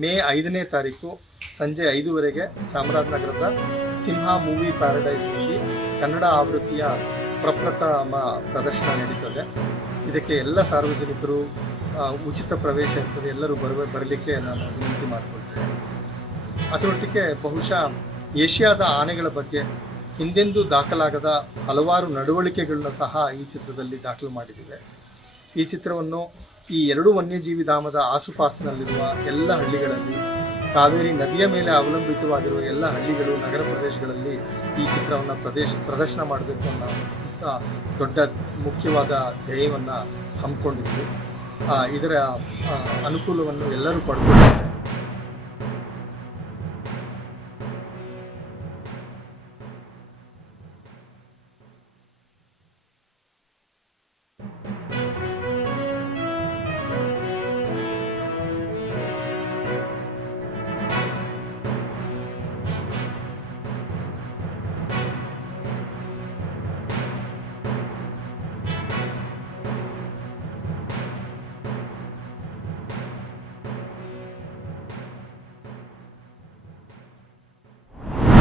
ಮೇ 5ನೇ ತಾರೀಕು ಸಂಜೆ 5:30ಗೆ ಚಾಮರಾಜನಗರದ ಸಿಂಹ ಮೂವಿ ಪ್ಯಾರಡೈಸ್ನಲ್ಲಿ ಕನ್ನಡ ಆವೃತ್ತಿಯ ಪ್ರಪ್ರಥಮ ಪ್ರದರ್ಶನ ನಡೀತದೆ. ಇದಕ್ಕೆ ಎಲ್ಲ ಸಾರ್ವಜನಿಕರು ಉಚಿತ ಪ್ರವೇಶ ಇರ್ತದೆ. ಎಲ್ಲರೂ ಬರಲಿಕ್ಕೆ ನಾನು ವಿನಂತಿ ಮಾಡಿಕೊಳ್ತೇನೆ. ಅದರೊಟ್ಟಿಗೆ ಬಹುಶಃ ಏಷ್ಯಾದ ಆನೆಗಳ ಬಗ್ಗೆ ಹಿಂದೆಂದೂ ದಾಖಲಾಗದ ಹಲವಾರು ನಡವಳಿಕೆಗಳನ್ನ ಸಹ ಈ ಚಿತ್ರದಲ್ಲಿ ದಾಖಲು ಮಾಡಿದ್ದೇವೆ. ಈ ಚಿತ್ರವನ್ನು ಈ 2 ವನ್ಯಜೀವಿ ಧಾಮದ ಆಸುಪಾಸಿನಲ್ಲಿರುವ ಎಲ್ಲ ಹಳ್ಳಿಗಳಲ್ಲಿ, ಕಾವೇರಿ ನದಿಯ ಮೇಲೆ ಅವಲಂಬಿತವಾಗಿರುವ ಎಲ್ಲ ಹಳ್ಳಿಗಳು, ನಗರ ಪ್ರದೇಶಗಳಲ್ಲಿ ಈ ಚಿತ್ರವನ್ನು ಪ್ರದರ್ಶನ ಮಾಡಬೇಕು ಅನ್ನೋ ದೊಡ್ಡ ಮುಖ್ಯವಾದ ಧ್ಯೇಯವನ್ನು ಹಮ್ಮಿಕೊಂಡಿದ್ವಿ. ಇದರ ಅನುಕೂಲವನ್ನು ಎಲ್ಲರೂ ಪಡ್ಕೊಂಡು